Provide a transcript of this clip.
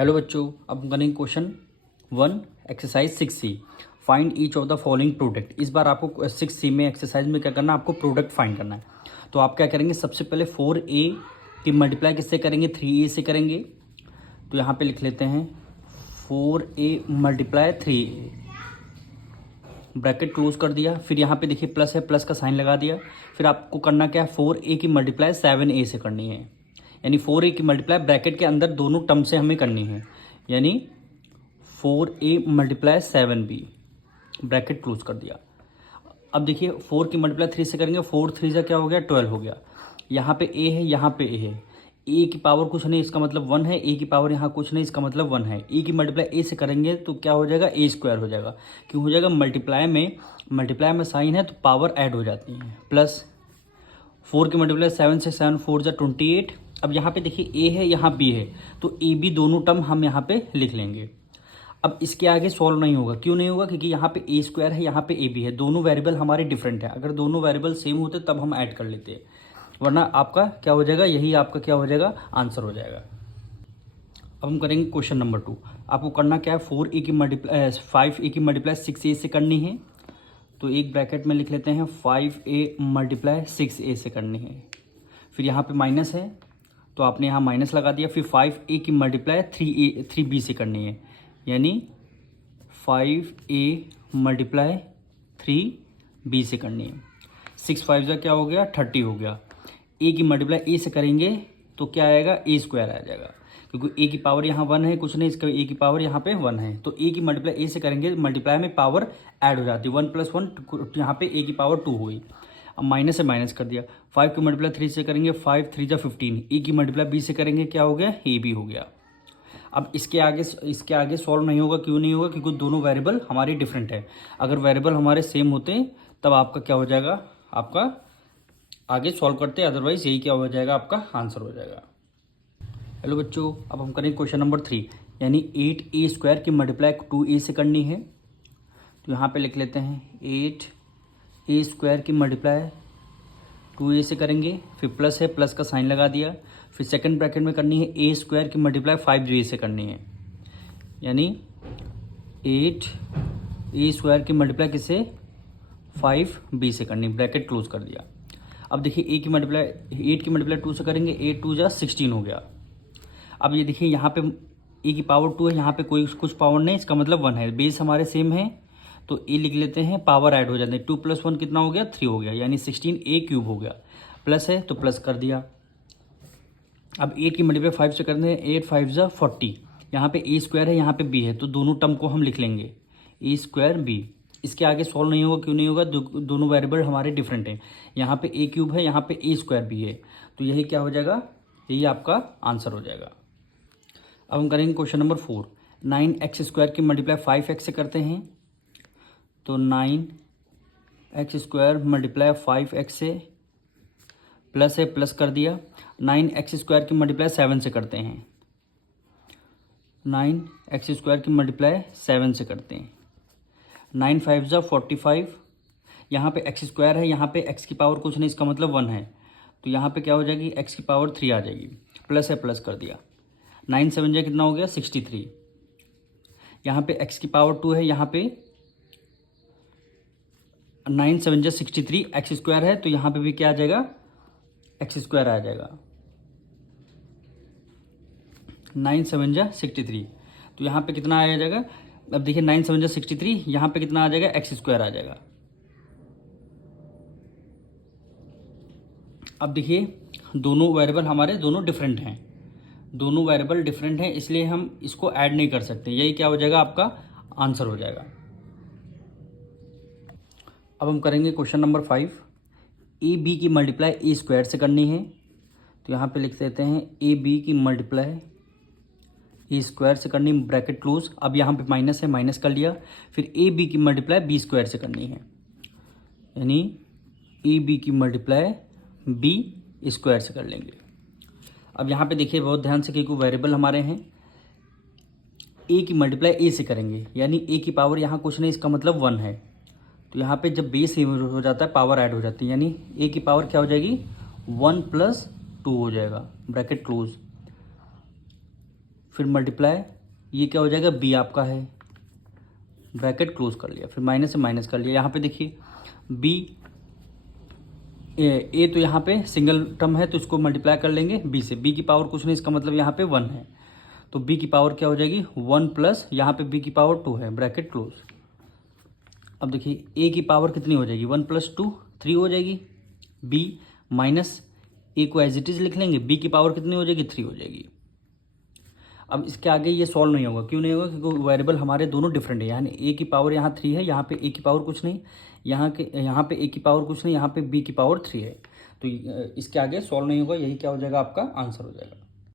Hello बच्चों, अब हम करेंगे question 1 exercise 6C। Find each of the following product. इस बार आपको 6C में एक्सरसाइज में क्या करना है, आपको प्रोडक्ट फाइंड करना है। तो आप क्या करेंगे, सबसे पहले 4A की मल्टीप्लाई किससे करेंगे, 3A से करेंगे। तो यहाँ पे लिख लेते हैं 4A multiply 3A, bracket close कर दिया। फिर यहाँ पे देखिए प्लस है, प्लस का साइन लगा दिया। फिर आपको करना क्या है, 4A की मल्टीप्लाई 7A से करनी है, यानी 4A की मल्टीप्लाई ब्रैकेट के अंदर दोनों टर्म से हमें करनी है, यानी 4A multiply 7B, bracket close कर दिया। अब देखिए 4 की मल्टीप्लाई 3 से करेंगे, 4 3 से क्या हो गया, 12 हो गया। यहाँ पे A है, यहाँ पे A है। ए की पावर कुछ नहीं, इसका मतलब 1 है। ए की पावर यहाँ कुछ नहीं, इसका मतलब 1 है। ए की मल्टीप्लाई ए से करेंगे तो क्या हो जाएगा, ए स्क्वायर हो जाएगा। क्यों हो जाएगा, मल्टीप्लाई में साइन है तो पावर ऐड हो जाती है। प्लस 4 की मल्टीप्लाई 7 से, 7 4 जा 28। अब यहाँ पे देखिए ए है, यहाँ बी है, तो ए बी दोनों टर्म हम यहाँ पे लिख लेंगे। अब इसके आगे सॉल्व नहीं होगा, क्यों नहीं होगा, क्योंकि यहाँ पे ए स्क्वायर है, यहाँ पे ए बी है, दोनों वेरिएबल हमारे डिफरेंट है। अगर दोनों वेरिएबल सेम होते तब हम ऐड कर लेते, वरना आपका क्या हो जाएगा, यही आपका क्या हो जाएगा, आंसर हो जाएगा। अब हम करेंगे क्वेश्चन नंबर 2। आपको करना क्या है, 4A की मल्टीप्लाई 5A की मल्टीप्लाई 6A से करनी है। तो एक ब्रैकेट में लिख लेते हैं 5A मल्टीप्लाई 6A से करनी है। फिर यहाँ पे माइनस है तो आपने यहाँ माइनस लगा दिया। फिर 5A की मल्टीप्लाई 3B से करनी है, यानी 5A मल्टीप्लाई 3B से करनी है। 6 5 जा क्या हो गया, 30 हो गया। ए की मल्टीप्लाई ए से करेंगे तो क्या आएगा, ए स्क्वायर आ जाएगा, क्योंकि ए की पावर यहाँ 1 है, कुछ नहीं, इसका ए की पावर यहाँ पे 1 है। तो ए की मल्टीप्लाई ए से करेंगे, मल्टीप्लाई में पावर ऐड हो जाती है, 1 + 1 यहाँ पे ए की पावर 2 हुई। अब माइनस से माइनस कर दिया। 5 की मल्टीप्लाई 3 से करेंगे, 5 3 जा 15। ए की मल्टीप्लाई बी से करेंगे, क्या हो गया, ए बी हो गया। अब इसके आगे सॉल्व नहीं होगा, क्यों नहीं होगा, क्योंकि दोनों वेरिएबल हमारे डिफरेंट है। अगर वेरिएबल हमारे सेम होते तब आपका क्या हो जाएगा, आपका आगे सॉल्व करते, अदरवाइज यही क्या हो जाएगा, आपका आंसर हो जाएगा। हेलो बच्चों, अब हम करेंगे क्वेश्चन नंबर 3, यानी 8A स्क्वायर की मल्टीप्लाई 2A से करनी है। तो यहाँ पे लिख लेते हैं 8A स्क्वायर की मल्टीप्लाई 2A से करेंगे। फिर प्लस है, प्लस का साइन लगा दिया। फिर सेकंड ब्रैकेट में करनी है A स्क्वायर की मल्टीप्लाई 5B से करनी है, यानी 8A स्क्वायर की मल्टीप्लाई किससे, 5B से करनी, ब्रैकेट क्लोज कर दिया। अब देखिए 8 की मल्टीप्लाई 2 से करेंगे, 8 2 जा 16 हो गया। अब ये देखिए यहाँ पे ए की पावर 2 है, यहाँ पे कोई कुछ पावर नहीं, इसका मतलब 1 है। बेस हमारे सेम है तो ए लिख लेते हैं, पावर ऐड हो जाते हैं। 2 + 1 कितना हो गया, 3 हो गया, यानी 16A³ हो गया। प्लस है तो प्लस कर दिया। अब 8 की मल्टीप्लाई 5 से करते हैं, 8 5 जा 40। यहाँ पे ए स्क्वायर है, यहाँ पे बी है, तो दोनों टर्म को हम लिख लेंगे, ए स्क्वायर बी। इसके आगे सॉल्व नहीं होगा, क्यों नहीं होगा, दोनों वेरिएबल हमारे डिफरेंट हैं। यहाँ पे A³ है, यहाँ पे ए स्क्वायर बी है, तो यही क्या हो जाएगा, यही आपका आंसर हो जाएगा। अब हम करेंगे क्वेश्चन नंबर 4, 9x स्क्वायर की मल्टीप्लाई 5x से करते हैं। तो 9x स्क्वायर मल्टीप्लाई 5x से, प्लस है, प्लस कर दिया। 9x स्क्वायर की मल्टीप्लाई 7 से करते हैं। 9x स्क्वायर की मल्टीप्लाई 7 से करते हैं। 9 5 जा 45। यहाँ पे x स्क्वायर है, यहाँ पे x की पावर कुछ नहीं, इसका मतलब 1 है, तो यहाँ पे क्या हो जाएगी, x की पावर 3 आ जाएगी। प्लस है, प्लस कर दिया। 9 7 जा कितना हो गया, 63। यहाँ पे x की पावर 2 है, यहाँ पे 9 7 जा 63, x स्क्वायर है, तो यहाँ पे भी क्या आ जाएगा, x स्क्वायर आ जाएगा। 9 7 जा 63, तो यहाँ पे कितना आ जाएगा, अब देखिए 9 7 जा 63, यहाँ पे कितना आ जाएगा, x स्क्वायर आ जाएगा। अब देखिए दोनों वेरिएबल हमारे दोनों डिफरेंट हैं, दोनों वेरिएबल डिफरेंट हैं, इसलिए हम इसको ऐड नहीं कर सकते, यही क्या हो जाएगा, आपका आंसर हो जाएगा। अब हम करेंगे क्वेश्चन नंबर 5, AB की मल्टीप्लाई ए स्क्वायर से करनी है। तो यहाँ पे लिख देते हैं AB की मल्टीप्लाई ए स्क्वायर से करनी, ब्रैकेट क्लोज। अब यहाँ पे माइनस है, माइनस कर लिया। फिर AB की मल्टीप्लाई B स्क्वायर से करनी है, यानी AB की मल्टीप्लाई B स्क्वायर से कर लेंगे। अब यहाँ पे देखिए बहुत ध्यान से, क्योंकि वेरिएबल हमारे हैं। A की मल्टीप्लाई A से करेंगे, यानी A की पावर यहाँ कुछ नहीं, इसका मतलब 1 है, तो यहाँ पे जब बेस हो जाता है पावर ऐड हो जाती है, यानी A की पावर क्या हो जाएगी, 1 + 2 हो जाएगा, ब्रैकेट क्लोज। फिर मल्टीप्लाई, ये क्या हो जाएगा, बी आपका है, ब्रैकेट क्लोज कर लिया, फिर माइनस से माइनस कर लिया। यहाँ पे देखिए बी, ए तो यहाँ पे सिंगल टर्म है तो इसको मल्टीप्लाई कर लेंगे बी से, बी की पावर कुछ नहीं, इसका मतलब यहाँ पे 1 है, तो बी की पावर क्या हो जाएगी 1 प्लस यहाँ पे बी की पावर 2 है, ब्रैकेट क्लोज। अब देखिए ए की पावर कितनी हो जाएगी, 1 प्लस 2 3 हो जाएगी, बी माइनस ए को एज इट इज लिख लेंगे, बी की पावर कितनी हो जाएगी 3 हो जाएगी। अब इसके आगे ये सॉल्व नहीं होगा, क्यों नहीं होगा, क्योंकि वेरिएबल हमारे दोनों डिफरेंट है, यानी ए की पावर यहाँ 3 है, यहाँ पे ए की पावर कुछ नहीं, यहाँ पे ए की पावर कुछ नहीं, यहाँ पे बी की पावर 3 है, तो इसके आगे सॉल्व नहीं होगा, यही क्या हो जाएगा आपका आंसर हो जाएगा।